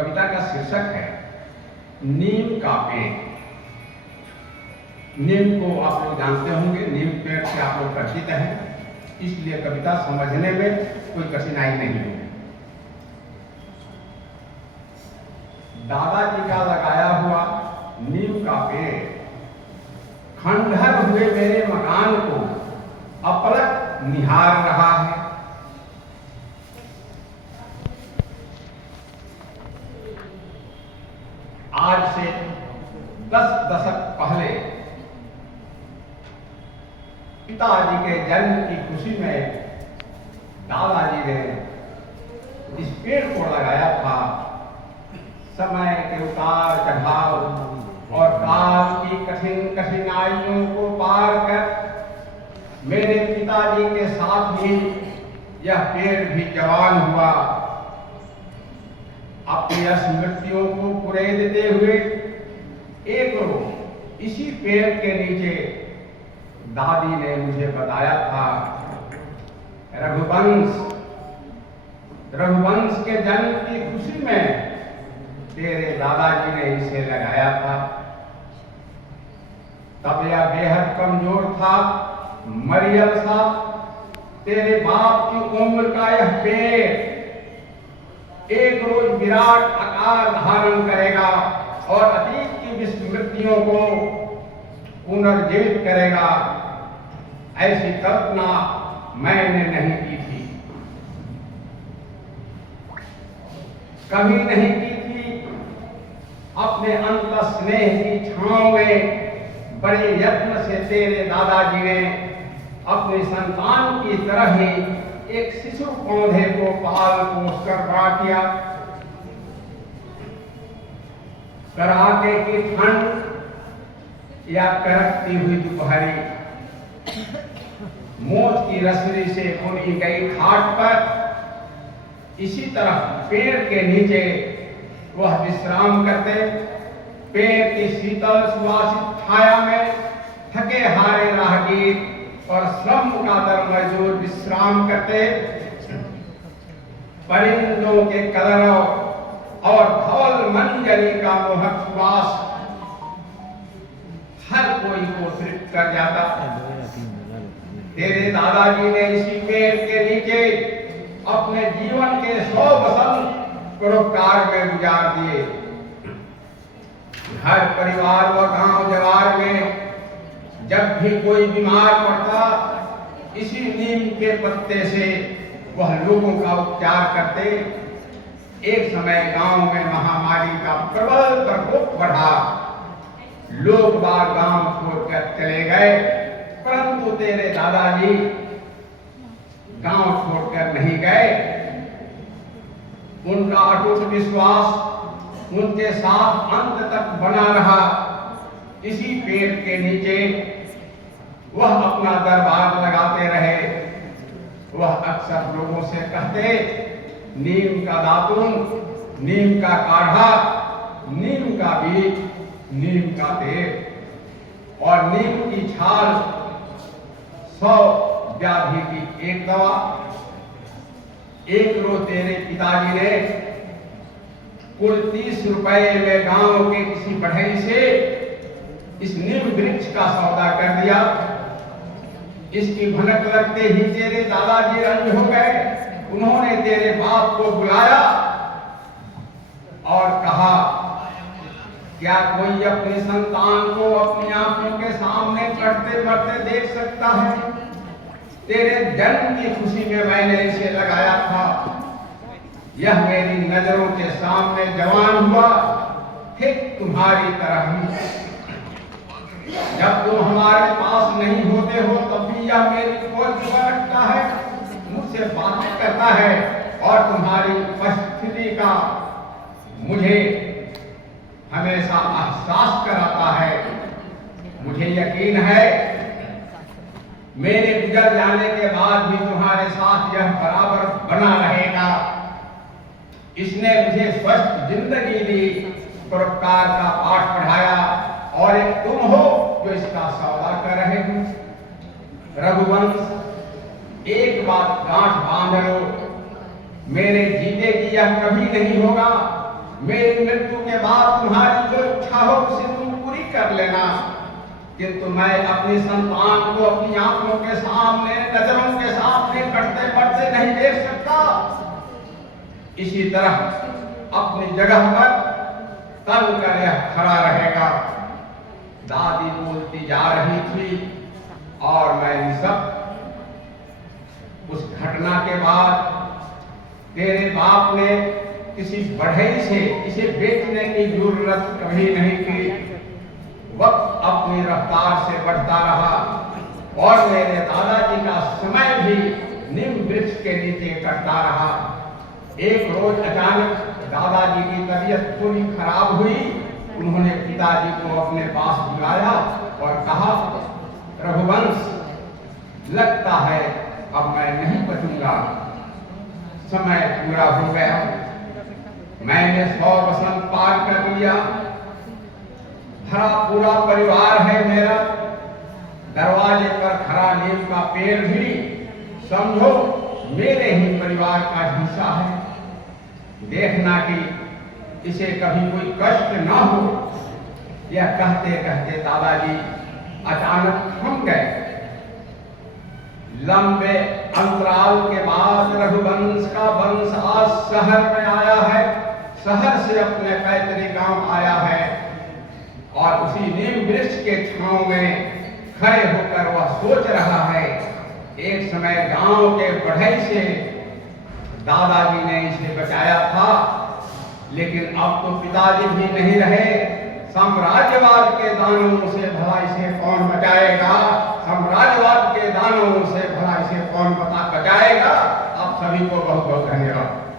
कविता का शीर्षक है नीम का पेड़। नीम को आप लोग जानते होंगे, नीम पेड़ से आप लोग परिचित हैं, इसलिए कविता समझने में कोई कठिनाई नहीं होगी। दादाजी का लगाया हुआ नीम का पेड़ खंडहर हुए मेरे मकान को अपलक निहार रहा है। आज से 10 दशक पहले पिताजी के जन्म की खुशी में दादाजी ने इस पेड़ को लगाया था। समय के उतार चढ़ाव और काल की कठिन कठिनाइयों को पार कर मेरे पिताजी के साथ ही यह पेड़ भी जवान हुआ। अपनी स्मृतियों को कुरेदते हुए एक रोज इसी पेड़ के नीचे दादी ने मुझे बताया था, रघुवंश के जन्म की खुशी में तेरे दादाजी ने इसे लगाया था। तब यह बेहद कमजोर था, मरियल सा। तेरे बाप की उम्र का यह पेड़ एक रोज विराट आकार धारण करेगा और अतीत की विस्मृतियों को पुनर्जीवित करेगा। ऐसी कल्पना मैंने नहीं की थी, कभी नहीं की थी। अपने अंत स्नेह की छांव में बड़े यत्न से तेरे दादाजी ने अपनी संतान की तरह ही एक शिशु पौधे को पाल पोस कर बड़ा किया। कड़ाके की ठंड या कड़कती हुई दोपहरी, मोच की रस्सी से बुनी गई खाट पर इसी तरह पेड़ के नीचे वह विश्राम करते। पेड़ की शीतल सुवासित छाया में थके हारे राहगीर और श्रम का दर मजदूर विश्राम करते। परिंदों के कलरव और धवल मंजरी का मोहक सुवास हर कोई को तृप्त कर जाता। तेरे दादाजी ने इसी पेड़ के नीचे अपने जीवन के 100 वसंत परोपकार में गुजार दिए। घर परिवार व गांव जवार में जब भी कोई बीमार पड़ता, इसी नीम के पत्ते से वह लोगों का उपचार करते। एक समय गांव में महामारी का प्रबल प्रकोप बढ़ा। लोग बाग गांव छोड़कर चले गए, परंतु तेरे दादाजी गांव छोड़कर नहीं गए। उनका अटूट विश्वास उनके साथ अंत तक बना रहा। इसी पेड़ के नीचे वह अपना दरबार लगाते रहे। वह अक्सर लोगों से कहते, नीम का दातुन, नीम का काढ़ा, नीम का बीज, नीम का तेल और नीम की छाल 100 व्याधि की एक दवा। एक रोज तेरे पिताजी ने कुल 30 रुपए में गांव के किसी बढ़ई से इस नीम वृक्ष का सौदा कर दिया। इसकी भनक लगते ही तेरे दादाजी रंज हो गए। उन्होंने तेरे बाप को बुलाया और कहा, क्या कोई अपनी संतान को अपनी आंखों के सामने चढ़ते बढ़ते देख सकता है? तेरे जन्म की खुशी में मैंने इसे लगाया था। यह मेरी नजरों के सामने जवान हुआ, ठीक तुम्हारी तरह ही। जब तुम हमारे पास नहीं होते हो तब भी यह मेरी खोज रखता है, मुझसे बातें करता है और तुम्हारी उपस्थिति का मुझे हमेशा एहसास कराता है। मुझे यकीन है मेरे गुजर जाने के बाद भी तुम्हारे साथ यह बराबर बना रहेगा। इसने मुझे स्वस्थ जिंदगी दी, परोपकार का पाठ पढ़ाया और एक तुम हो जो इसका सौदा कर रहे हो। रघुवंश, एक बात गांठ बांध लो, मेरे जीते की यह कभी नहीं होगा मेरी मृत्यु के बाद तुम्हारी जो इच्छा हो उसे तुम पूरी कर लेना, किंतु मैं अपनी संतान को अपनी आंखों के सामने, नजरों के सामने कटते बढ़ते नहीं देख सकता। इसी तरह अपनी जगह पर तन कर यह खड़ा रहेगा। दादी बोलती जा रही थी और मैं निःशब्द। उस घटना के बाद तेरे बाप ने किसी बढ़ई से इसे बेचने की जरूरत कभी नहीं की। वक्त अपनी रफ्तार से बढ़ता रहा और मेरे दादाजी का समय भी नीम वृक्ष के नीचे कटता रहा। एक रोज अचानक दादाजी की तबीयत थोड़ी खराब हुई। उन्होंने पिताजी को अपने पास बुलाया और कहा, रघुवंश, लगता है अब मैं नहीं बचूंगा, समय पूरा हो गया। मैंने 100 वसंत पार कर लिया, भरा पूरा परिवार है मेरा। दरवाजे पर खड़ा नीम का पेड़ भी समझो मेरे ही परिवार का हिस्सा है। देखना कि इसे कभी कोई कष्ट न हो। यह कहते कहते दादाजी अचानक थम गए। लंबे अंतराल के बाद रघुवंश का वंश आज शहर में आया है, शहर से अपने पैतृक गांव आया है और उसी नीम वृक्ष के छांव में खड़े होकर वह सोच रहा है, एक समय गांव के बढ़ई से दादाजी ने इसे बचाया था, लेकिन अब तो पिताजी भी नहीं रहे। साम्राज्यवाद के दानवों से भला इसे कौन बचाएगा? साम्राज्यवाद के दानवों से भला इसे कौन बचाएगा? आप सभी को बहुत बहुत धन्यवाद।